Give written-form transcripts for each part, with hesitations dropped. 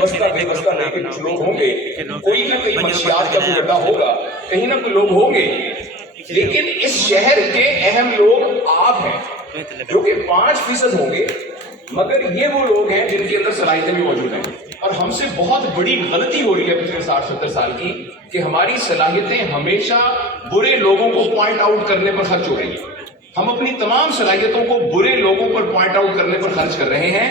بستہ بے بستہ لے کے کچھ لوگ ہوں گے، کوئی نہ کوئی منشیات کا کوئی اڈا ہوگا، کہیں نہ کوئی لوگ ہوں گے، لیکن اس شہر کے اہم لوگ آپ ہیں جو کہ 5% ہوں گے، مگر یہ وہ لوگ ہیں جن کے اندر صلاحیتیں بھی موجود ہیں۔ اور ہم سے بہت بڑی غلطی ہو رہی ہے پچھلے 60-70 سال کی کہ ہماری صلاحیتیں ہمیشہ برے لوگوں کو پوائنٹ آؤٹ کرنے پر خرچ ہو رہی ہیں۔ ہم اپنی تمام صلاحیتوں کو برے لوگوں پر پوائنٹ آؤٹ کرنے پر خرچ کر رہے ہیں،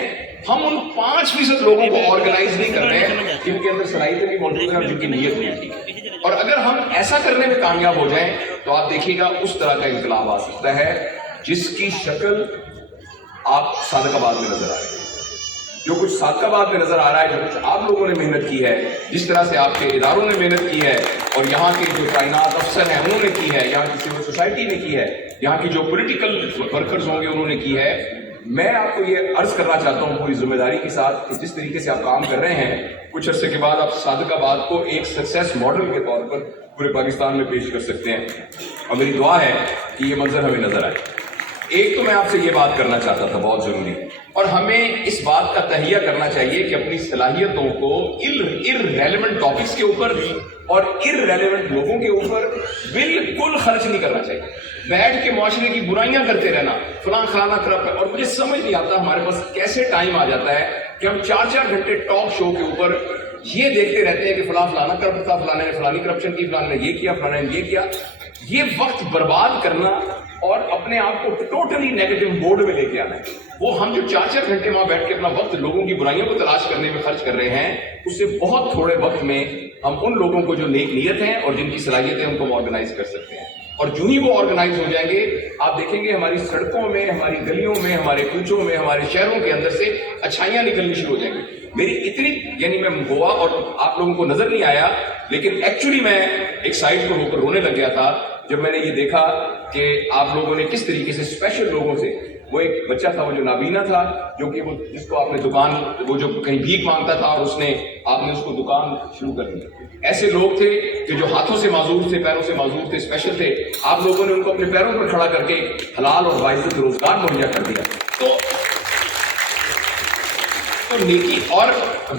ہم ان 5% لوگوں کو آرگنائز نہیں کر رہے ہیں جن کے اندر صلاحیتیں بھی موجود ہیں اور جن کی نیت بھی ہے۔ اور اگر ہم ایسا کرنے میں کامیاب ہو جائیں تو آپ دیکھیے گا اس طرح کا انقلاب آ سکتا ہے جس کی شکل آپ صادق آباد میں نظر آ رہے ہیں۔ جو کچھ صادق آباد میں نظر آ رہا ہے، جو کچھ آپ لوگوں نے محنت کی ہے، جس طرح سے آپ کے اداروں نے محنت کی ہے اور یہاں کے جو تعینات افسر ہیں انہوں نے کی ہے، یہاں کی سول سوسائٹی نے کی ہے، یہاں کی جو پولیٹیکل ورکرز ہوں گے انہوں نے کی ہے، میں آپ کو یہ عرض کرنا چاہتا ہوں پوری ذمہ داری کے ساتھ کہ جس طریقے سے آپ کام کر رہے ہیں، کچھ عرصے کے بعد آپ صادق آباد کو ایک سکسیس ماڈل کے طور پر پورے پاکستان میں پیش کر سکتے ہیں، اور میری دعا ہے کہ یہ منظر ہمیں نظر آئے۔ ایک تو میں آپ سے یہ بات کرنا چاہتا تھا بہت ضروری، اور ہمیں اس بات کا تہیہ کرنا چاہیے کہ اپنی صلاحیتوں کو irrelevant ٹاپکس کے اوپر اور irrelevant لوگوں کے اوپر بالکل خرچ نہیں کرنا چاہیے۔ بیٹھ کے معاشرے کی برائیاں کرتے رہنا، فلاں فلانا کرپ ہے، اور مجھے سمجھ نہیں آتا ہمارے پاس کیسے ٹائم آ جاتا ہے کہ ہم 4 گھنٹے ٹاک شو کے اوپر یہ دیکھتے رہتے ہیں کہ فلاں فلانا کرپ تھا، فلانے نے فلانی کرپشن کی، فلانے نے یہ کیا، فلانے نے یہ کیا۔ یہ وقت برباد کرنا اور اپنے آپ کو ٹوٹلی نیگیٹو موڈ میں لے کے آنا ہے، وہ ہم جو 4 گھنٹے وہاں بیٹھ کے اپنا وقت لوگوں کی برائیوں کو تلاش کرنے میں خرچ کر رہے ہیں، اس سے بہت تھوڑے وقت میں ہم ان لوگوں کو جو نیک نیت ہیں اور جن کی صلاحیتیں ان کو ہم آرگنائز کر سکتے ہیں۔ اور جو ہی وہ آرگنائز ہو جائیں گے، آپ دیکھیں گے ہماری سڑکوں میں، ہماری گلیوں میں، ہمارے کوچوں میں، ہمارے شہروں کے اندر سے اچھائیاں نکلنی شروع ہو جائیں گی۔ میری اتنی میں ہوا اور آپ لوگوں کو نظر نہیں آیا، لیکن ایکچولی میں ایک سائڈ پر ہو کر رونے لگ گیا تھا جب میں نے یہ دیکھا کہ آپ لوگوں نے کس طریقے سے اسپیشل لوگوں سے، وہ ایک بچہ تھا وہ جو نابینا تھا، جو کہ وہ جس کو آپ نے دکان، وہ جو کہیں بھیک مانگتا تھا اور آپ نے اس کو دکان شروع کر دی۔ ایسے لوگ تھے کہ جو ہاتھوں سے معذور تھے، پیروں سے معذور تھے، اسپیشل تھے، آپ لوگوں نے ان کو اپنے پیروں پر کھڑا کر کے حلال اور باعزت روزگار مہیا کر دیا۔ تو نیکی اور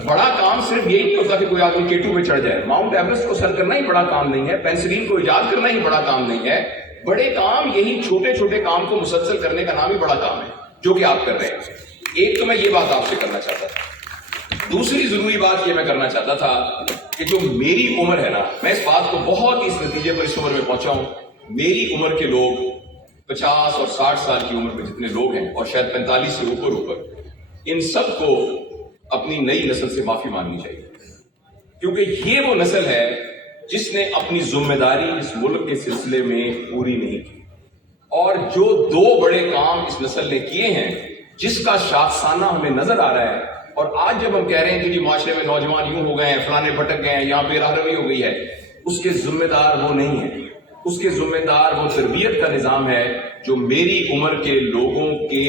بڑا کام صرف یہی نہیں ہوتا کہ کوئی آدمی K2 پہ چڑھ جائے، ماؤنٹ ایوریسٹ کو سر کرنا ہی بڑا کام نہیں ہے، پینسلین کو ایجاد کرنا ہی بڑا کام نہیں ہے، بڑے کام یہی چھوٹے چھوٹے کام کو مسلسل کرنے کا نام ہی بڑا کام ہے، جو کہ آپ کر رہے ہیں۔ ایک تو میں یہ بات آپ سے کرنا چاہتا تھا، دوسری ضروری بات یہ میں کرنا چاہتا تھا کہ جو میری عمر ہے نا، میں اس بات کو بہت اس نتیجے پر اس عمر میں پہنچا ہوں، میری عمر کے لوگ 50 اور 60 سال کی عمر میں جتنے لوگ ہیں اور شاید 45 سے اوپر ان سب کو اپنی نئی نسل سے معافی مانگنی چاہیے، کیونکہ یہ وہ نسل ہے جس نے اپنی ذمہ داری اس ملک کے سلسلے میں پوری نہیں کی، اور جو 2 بڑے کام اس نسل نے کیے ہیں جس کا شاخسانہ ہمیں نظر آ رہا ہے، اور آج جب ہم کہہ رہے ہیں کہ جی معاشرے میں نوجوان یوں ہو گئے ہیں، فلانے بھٹک گئے ہیں، یہاں بے راہ روی ہو گئی ہے، اس کے ذمہ دار وہ نہیں ہے، اس کے ذمہ دار وہ تربیت کا نظام ہے جو میری عمر کے لوگوں کے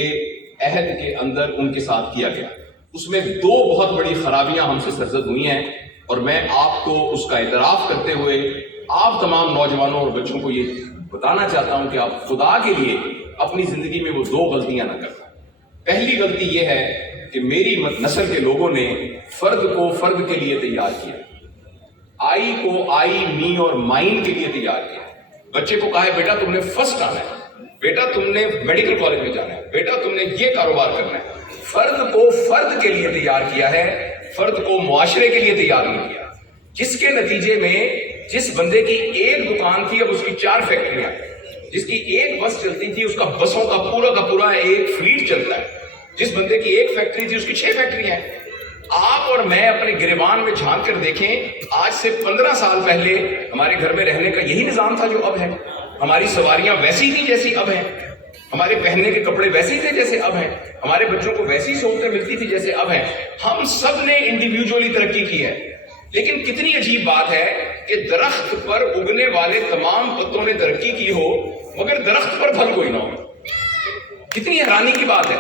عہد کے اندر ان کے ساتھ کیا گیا۔ اس میں 2 بہت بڑی خرابیاں ہم سے سرزد ہوئی ہیں، اور میں آپ کو اس کا اعتراف کرتے ہوئے آپ تمام نوجوانوں اور بچوں کو یہ بتانا چاہتا ہوں کہ آپ خدا کے لیے اپنی زندگی میں وہ 2 غلطیاں نہ کریں۔ پہلی غلطی یہ ہے کہ میری نسل کے لوگوں نے فرد کو فرد کے لیے تیار کیا، آئی کو آئی، می اور مائن کے لیے تیار کیا۔ بچے کو کہا ہے بیٹا تم نے فرسٹ آنا ہے، بیٹا تم نے میڈیکل کالج میں جانا ہے، بیٹا تم نے یہ کاروبار کرنا ہے۔ فرد کو فرد کے لیے تیار کیا ہے، فرد کو معاشرے کے لیے تیار نہیں کیا، جس کے نتیجے میں جس بندے کی ایک دکان تھی اب اس کی 4 فیکٹریاں، جس کی ایک بس چلتی تھی اس کا بسوں کا پورا ایک فلیٹ چلتا ہے، جس بندے کی ایک فیکٹری تھی اس کی 6 فیکٹریاں ہیں۔ آپ اور میں اپنے گریبان میں جھانک کر دیکھیں، آج سے 15 سال پہلے ہمارے گھر میں رہنے کا یہی نظام تھا جو اب ہے، ہماری سواریاں ویسی تھی جیسی اب ہیں، ہمارے پہننے کے کپڑے ویسے تھے جیسے اب ہیں، ہمارے بچوں کو ویسی سہولتیں ملتی تھی جیسے اب ہیں۔ ہم سب نے انڈیویجولی ترقی کی ہے، لیکن کتنی عجیب بات ہے کہ درخت پر اگنے والے تمام پتوں نے ترقی کی ہو مگر درخت پر پھل کوئی نہ ہو۔ کتنی حیرانی کی بات ہے،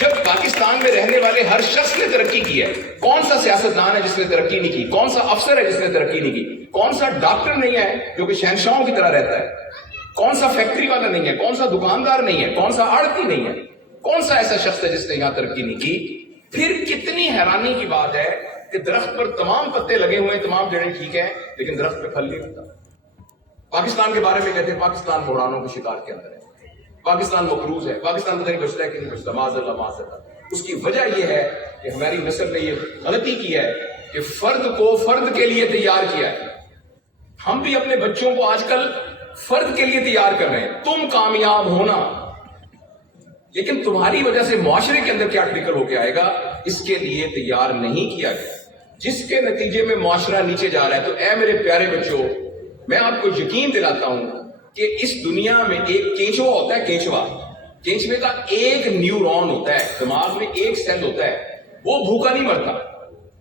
جب پاکستان میں رہنے والے ہر شخص نے ترقی کی ہے، کون سا سیاستدان ہے جس نے ترقی نہیں کی؟ کون سا افسر ہے جس نے ترقی نہیں کی؟ کون سا ڈاکٹر نہیں ہے جو کہ شہنشاہوں کی طرح رہتا ہے؟ کون سا فیکٹری والا نہیں ہے؟ کون سا دکاندار نہیں ہے؟ کون سا آڑتی نہیں ہے؟ کون سا ایسا شخص ہے جس نے یہاں ترقی نہیں کی؟ پھر کتنی حیرانی کی بات ہے کہ درخت پر تمام پتے لگے ہوئے ہیں، تمام جڑیں ٹھیک ہیں، لیکن درخت پہ پھل نہیں ہوتا۔ پاکستان کے بارے میں کہتے ہیں پاکستان بحرانوں کے شکار کے اندر ہے، پاکستان مقروض ہے، پاکستان پتہ نہیں بچتا ہے کہ نہیں بچتا، معاذ اللہ معاذ اللہ۔ اس کی وجہ یہ ہے کہ ہماری نسل نے یہ غلطی کی ہے کہ فرد کو فرد کے لیے تیار کیا ہے۔ ہم بھی اپنے بچوں کو آج کل فرد کے لیے تیار کر رہے ہیں، تم کامیاب ہونا، لیکن تمہاری وجہ سے معاشرے کے اندر کیا ٹرکل ہو کے آئے گا اس کے لیے تیار نہیں کیا گیا، جس کے نتیجے میں معاشرہ نیچے جا رہا ہے۔ تو اے میرے پیارے بچوں، میں آپ کو یقین دلاتا ہوں کہ اس دنیا میں ایک کینچوا ہوتا ہے، کینچوے کا ایک نیورون ہوتا ہے، دماغ میں ایک سیل ہوتا ہے، وہ بھوکا نہیں مرتا،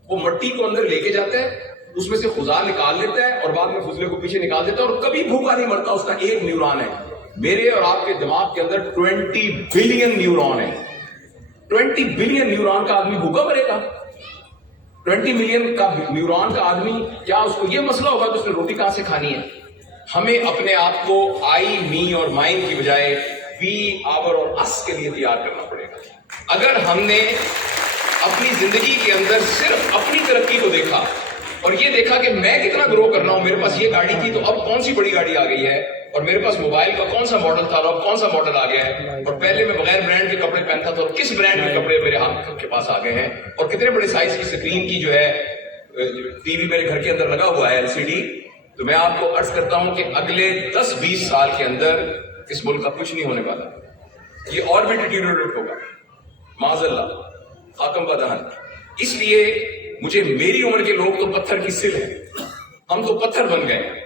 وہ مٹی کو اندر لے کے جاتا ہے، اس میں سے خزاں نکال لیتا ہے اور بعد میں فضلے کو پیچھے نکال دیتا ہے، اور کبھی بھوکا نہیں مرتا، اس کا ایک نیورون ہے۔ میرے اور آپ کے دماغ کے اندر 20 بلین نیورون ہے۔ 20 بلین نیورون کا آدمی بھوکا مرے گا؟ 20 ملین کا نیورون کا آدمی کیا اس کو یہ مسئلہ ہوگا کہ اس نے روٹی کہاں سے کھانی ہے؟ ہمیں اپنے آپ کو آئی، می اور مائن کی بجائے وی، آور اور اس کے لیے تیار کرنا پڑے گا۔ اگر ہم نے اپنی زندگی کے اندر صرف اپنی ترقی کو دیکھا اور یہ دیکھا کہ میں کتنا گرو کر رہا ہوں، میرے پاس یہ گاڑی تھی تو اب کون سی بڑی گاڑی آ گئی ہے، اور میرے پاس موبائل کا کون سا ماڈل تھا اور اب کون سا ماڈل آ گیا ہے، اور پہلے میں بغیر برانڈ کے کپڑے پہنتا تھا اور کس برانڈ کے کپڑے میرے ہاتھ کے پاس آ گئے ہیں، اور کتنے بڑے سائز کی اسکرین کی جو ہے ٹی وی میرے گھر کے اندر لگا ہوا ہے، LCD۔ تو میں آپ کو عرض کرتا ہوں کہ اگلے 10-20 سال کے اندر اس ملک کا کچھ نہیں ہونے والا، یہ اور بھی ڈیٹیریوریٹ ہوگا، معاذ اللہ، خاکم کا دہن۔ اس لیے مجھے میری عمر کے لوگ تو پتھر کی سل ہیں، ہم تو پتھر بن گئے ہیں،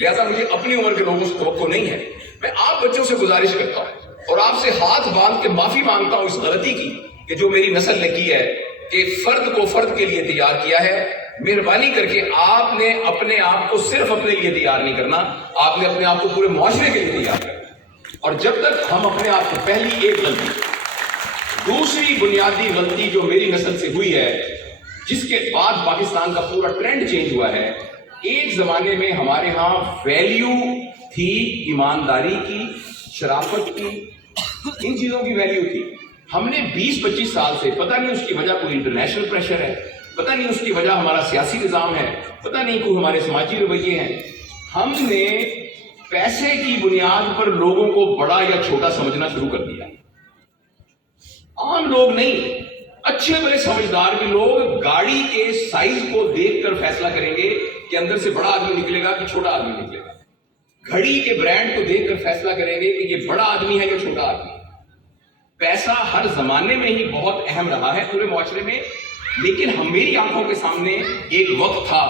لہذا مجھے اپنی عمر کے لوگوں سے توقع نہیں ہے۔ میں آپ بچوں سے گزارش کرتا ہوں اور آپ سے ہاتھ باندھ کے معافی مانگتا ہوں اس غلطی کی کہ جو میری نسل نے کی ہے کہ فرد کو فرد کے لیے تیار کیا ہے۔ مہربانی کر کے آپ نے اپنے آپ کو صرف اپنے لیے تیار نہیں کرنا، آپ نے اپنے آپ کو پورے معاشرے کے لیے تیار کرنا۔ اور جب تک ہم اپنے آپ کو، پہلی ایک غلطی، دوسری بنیادی غلطی جو میری نسل سے ہوئی ہے، جس کے بعد پاکستان کا پورا ٹرینڈ چینج ہوا ہے، ایک زمانے میں ہمارے ہاں ویلیو تھی ایمانداری کی، شرافت کی، ان چیزوں کی ویلیو تھی۔ ہم نے 20-25 سال سے، پتہ نہیں اس کی وجہ کوئی انٹرنیشنل پریشر ہے، پتہ نہیں اس کی وجہ ہمارا سیاسی نظام ہے، پتہ نہیں کوئی ہمارے سماجی رویے ہیں، ہم نے پیسے کی بنیاد پر لوگوں کو بڑا یا چھوٹا سمجھنا شروع کر دیا۔ عام لوگ نہیں، اچھے بڑے سمجھدار بھی لوگ گاڑی کے سائز کو دیکھ کر فیصلہ کریں گے کہ اندر سے بڑا آدمی نکلے گا کہ چھوٹا آدمی نکلے گا، گھڑی کے برانڈ کو دیکھ کر فیصلہ کریں گے کہ یہ بڑا آدمی ہے یا چھوٹا آدمی۔ پیسہ ہر زمانے میں ہی بہت اہم رہا ہے پورے معاشرے میں، لیکن میری آنکھوں کے سامنے ایک وقت تھا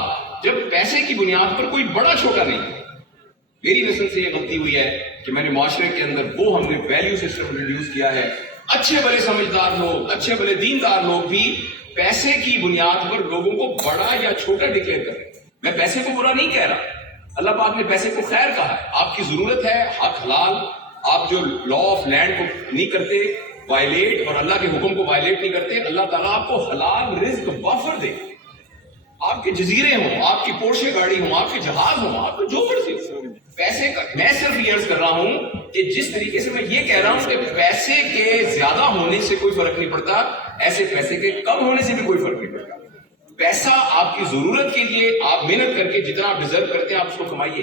جب پیسے کی بنیاد پر کوئی بڑا چھوٹا نہیں۔ میری نسل سے یہ غلطی ہوئی ہے کہ میں نے معاشرے کے اندر وہ ہم نے ویلیو سسٹم انٹروڈیوس کیا ہے، اچھے بڑے سمجھدار لوگ، اچھے بڑے دیندار لوگ بھی پیسے کی بنیاد پر لوگوں کو بڑا یا چھوٹا ڈکلیئر کریں۔ میں پیسے کو برا نہیں کہہ رہا، اللہ پاک نے پیسے کو خیر کہا ہے، آپ کی ضرورت ہے، حق حلال، آپ جو لا آف لینڈ کو نہیں کرتے وائلیٹ اور اللہ کے حکم کو وائلیٹ نہیں کرتے، اللہ تعالیٰ آپ کو حلال رزق وافر دے، آپ کے جزیرے ہوں، آپ کی پورشے گاڑی ہوں، آپ کے جہاز ہوں، آپ کو جو مرضی ہو۔ پیسے کا میں صرف یہ عرض کر رہا ہوں کہ جس طریقے سے میں یہ کہہ رہا ہوں کہ پیسے کے زیادہ ہونے سے کوئی فرق نہیں پڑتا، ایسے پیسے کے کم ہونے سے بھی کوئی فرق نہیں پڑتا۔ پیسہ آپ کی ضرورت کے لیے آپ محنت کر کے جتنا آپ ڈیزرو کرتے ہیں آپ اس کو کمائیے،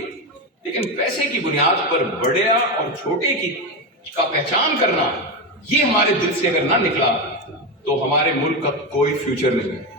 لیکن پیسے کی بنیاد پر بڑے اور چھوٹے کی کا پہچان کرنا، یہ ہمارے دل سے اگر نہ نکلا تو ہمارے ملک کا کوئی فیوچر نہیں ہے۔